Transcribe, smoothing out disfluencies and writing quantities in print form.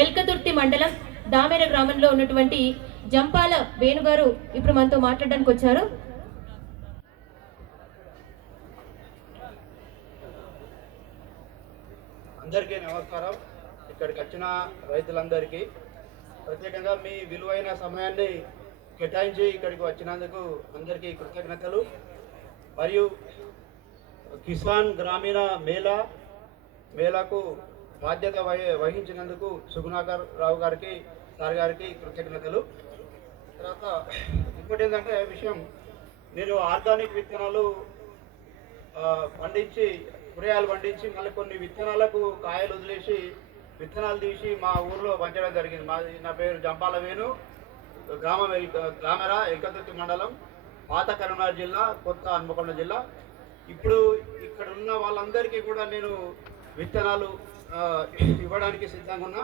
ఎల్కతుర్తి మండలం దామెర గ్రామంలో ఉన్నటువంటి జంపాల వేణుగారు ఇప్పుడు మనతో మాట్లాడడానికి వచ్చారు. అందరికీ నమస్కారం. ఇక్కడికి వచ్చిన రైతులందరికీ ప్రత్యేకంగా మీ విలువైన సమయాన్ని కేటాయించి ఇక్కడికి వచ్చినందుకు అందరికీ కృతజ్ఞతలు. మరియు కిసాన్ గ్రామీణ మేళాకు బాధ్యత వహించినందుకు సుగుణాకర్ రావు గారికి సార్ గారికి కృతజ్ఞతలు. తర్వాత ఇంకోటి ఏంటంటే విషయం, నేను ఆర్గానిక్ విత్తనాలు పండించి కూరగాయలు పండించి మళ్ళీ కొన్ని విత్తనాలకు కాయలు వదిలేసి విత్తనాలు తీసి మా ఊర్లో పంచడం జరిగింది. నా పేరు జంపాల వేణు, గ్రామం గ్రామర ఎల్కతుర్తి మండలం, పాత కరీంనగర్ జిల్లా, కొత్త హన్మకొండ జిల్లా. ఇప్పుడు ఇక్కడ ఉన్న వాళ్ళందరికీ కూడా నేను విత్తనాలు ఇవ్వడానికి సిద్ధంగా ఉన్నా.